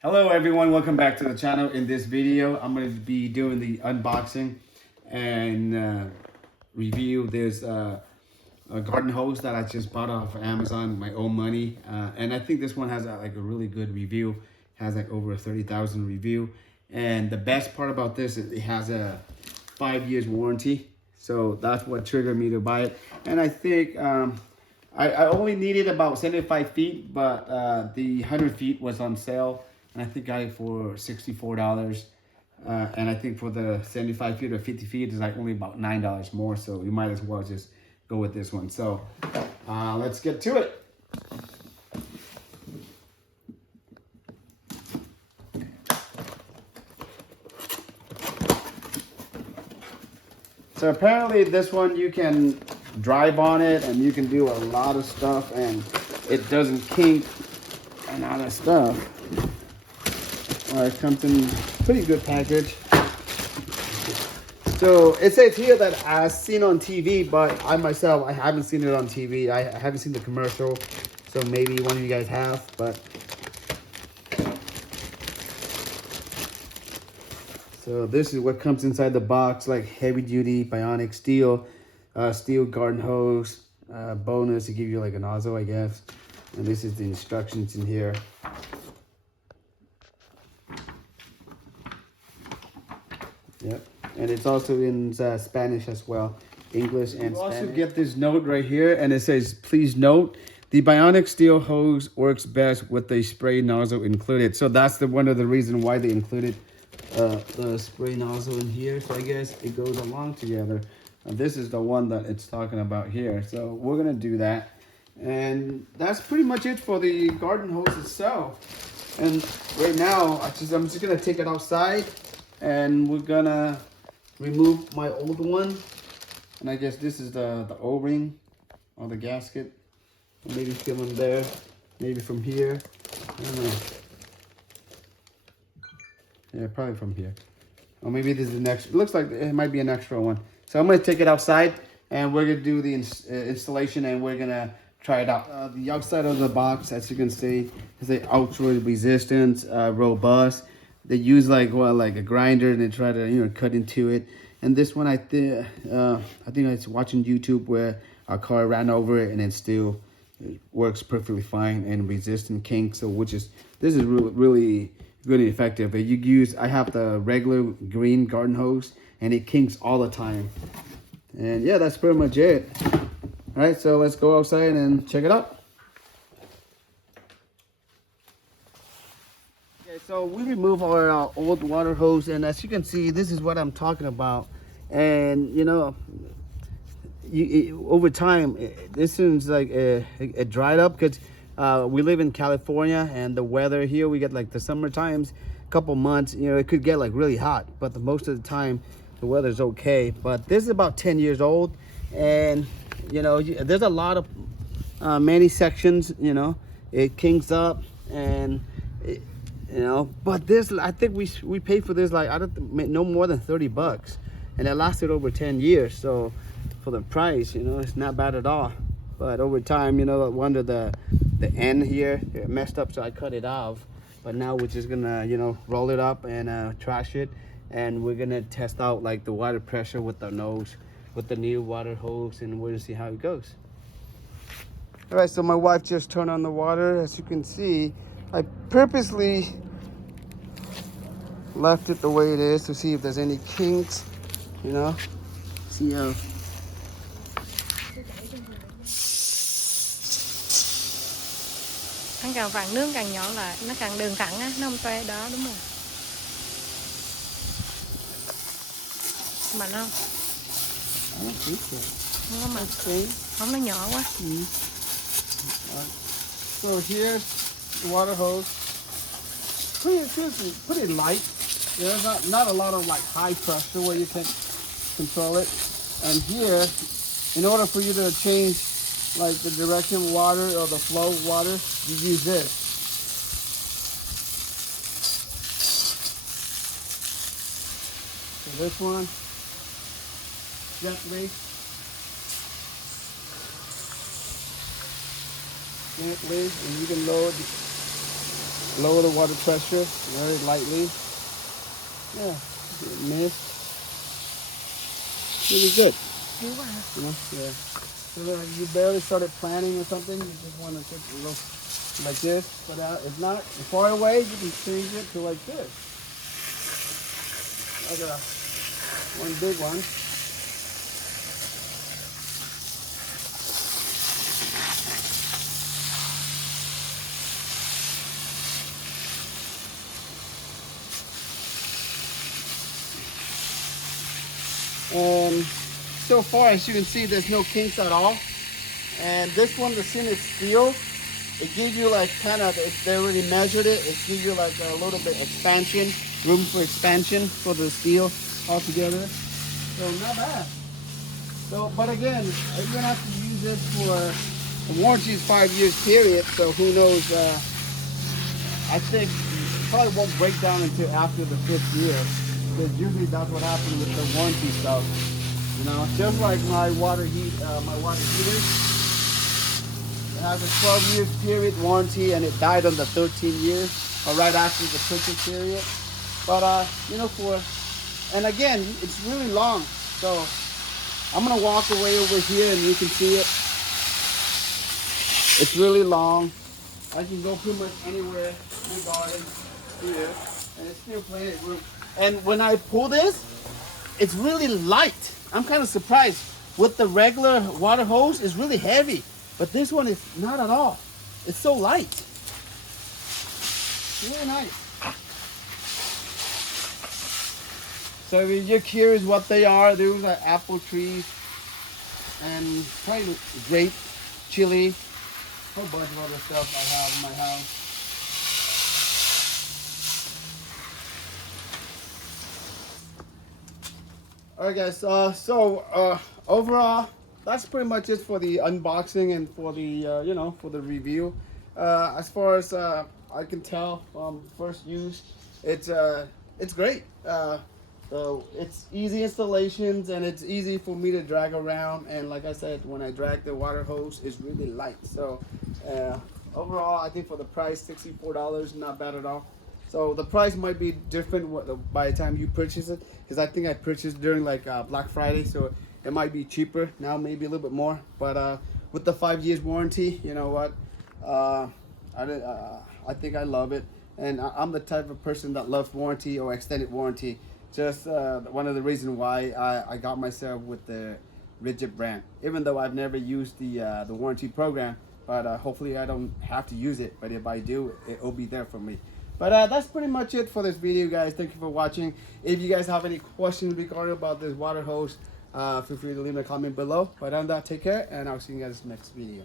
Hello everyone, welcome back to the channel. In this video, I'm going to be doing the unboxing and review this a garden hose that I just bought off of Amazon with my own money. And I think this one has like a really good review, has like over 30,000 review. And the best part about this is it has a 5 years warranty. So that's what triggered me to buy it. And I think I only needed about 75 feet, but the 100 feet was on sale. And I think I got it for $64. And I think for the 75 feet or 50 feet is like only about $9 more. So you might as well just go with this one. So let's get to it. So apparently this one you can drive on it and you can do a lot of stuff and it doesn't kink and all that stuff. It comes in a pretty good package. So it says here that I've seen on TV, but I myself, I haven't seen it on TV. I haven't seen the commercial, so maybe one of you guys have, but. So this is what comes inside the box, like heavy duty Bionic Steel, steel garden hose, bonus to give you like a nozzle, I guess. And this is the instructions in here. Yep, and it's also in Spanish as well, English and Spanish. You also get this note right here, and it says, please note, the Bionic Steel hose works best with the spray nozzle included. So that's one of the reasons why they included the spray nozzle in here. So I guess it goes along together. This is the one that it's talking about here. So we're gonna do that. And that's pretty much it for the garden hose itself. And right now, I'm just gonna take it outside and we're gonna remove my old one. And I guess this is the O-ring or the gasket. Maybe from there, maybe from here. I don't know. Yeah, probably from here. Or maybe this is the next. It looks like it might be an extra one. So I'm gonna take it outside and we're gonna do the installation and we're gonna try it out. The outside of the box, as you can see, is a ultra resistant, robust. They use like a grinder and they try to cut into it. And this one I think I was watching YouTube where a car ran over it and it still works perfectly fine and resistant kinks. So this is really good and effective. But I have the regular green garden hose and it kinks all the time. And yeah, that's pretty much it. All right, so let's go outside and check it out. Okay, so we remove our old water hose, and as you can see, this is what I'm talking about. And over time, this seems like it dried up because we live in California, and the weather here, we get like the summer times, a couple months, it could get like really hot, but most of the time the weather's okay. But this is about 10 years old, and there's a lot of many sections, it kinks up, and but this, I think we paid for this like no more than 30 bucks, and it lasted over 10 years. So for the price, it's not bad at all. But over time, one of the end here, it messed up, so I cut it off. But now we're just gonna roll it up and trash it, and we're gonna test out like the water pressure with the new water hose, and we're gonna see how it goes. All right, so my wife just turned on the water. As you can see, I purposely left it the way it is to see if there's any kinks, see how. Anh càng vặn nước càng nhỏ lại, nó càng đường thẳng á, nó không toe đó, đúng rồi. Mạnh không? Không có mạnh. Không, nó nhỏ quá. So here's the water hose. Pretty light. There's not a lot of like high pressure where you can control it. And here, in order for you to change like the direction of water or the flow of water, you use this. So this one, gently, and you can load lower the water pressure very lightly. Yeah, mist. Really good. Dữ quá hả? You know, yeah. So you barely started planting or something, you just want to take a little like this, put out. If not, far away, you can change it to like this. Like one big one. And so far, as you can see, there's no kinks at all. And this one, the Sunshade Steel, it gives you like kind of, they already measured it, it gives you like a little bit expansion, room for expansion for the steel altogether. So not bad. So, but again, you're gonna have to use it for, the warranty is 5 years period, so who knows, I think it probably won't break down until after the 5th year. Because usually that's what happens with the warranty stuff. You know, just like my water heater. It has a 12 years period warranty and it died on the 13th year or right after the purchase period. But you know, and again, it's really long. So I'm gonna walk away over here and you can see it. It's really long. I can go pretty much anywhere in the garden here, and it's still plenty of room. And when I pull this, it's really light. I'm kind of surprised. With the regular water hose, it's really heavy. But this one is not at all. It's so light. Really nice. So if you're curious what they are, those are apple trees and probably grape, chili, a whole bunch of other stuff I have in my house. Alright guys, overall, that's pretty much it for the unboxing and for the, you know, for the review. As far as I can tell from first use, it's great. It's easy installations and it's easy for me to drag around. And like I said, when I drag the water hose, it's really light. So overall, I think for the price, $64, not bad at all. So the price might be different by the time you purchase it, because I think I purchased during like Black Friday, so it might be cheaper now, maybe a little bit more. But with the 5 years warranty, you know what? I think I love it, and I'm the type of person that loves warranty or extended warranty. Just one of the reasons why I got myself with the Rigid brand, even though I've never used the warranty program. But hopefully I don't have to use it. But if I do, it'll be there for me. But that's pretty much it for this video, guys. Thank you for watching. If you guys have any questions regarding about this water hose, feel free to leave a comment below. But on that, take care, and I'll see you guys next video.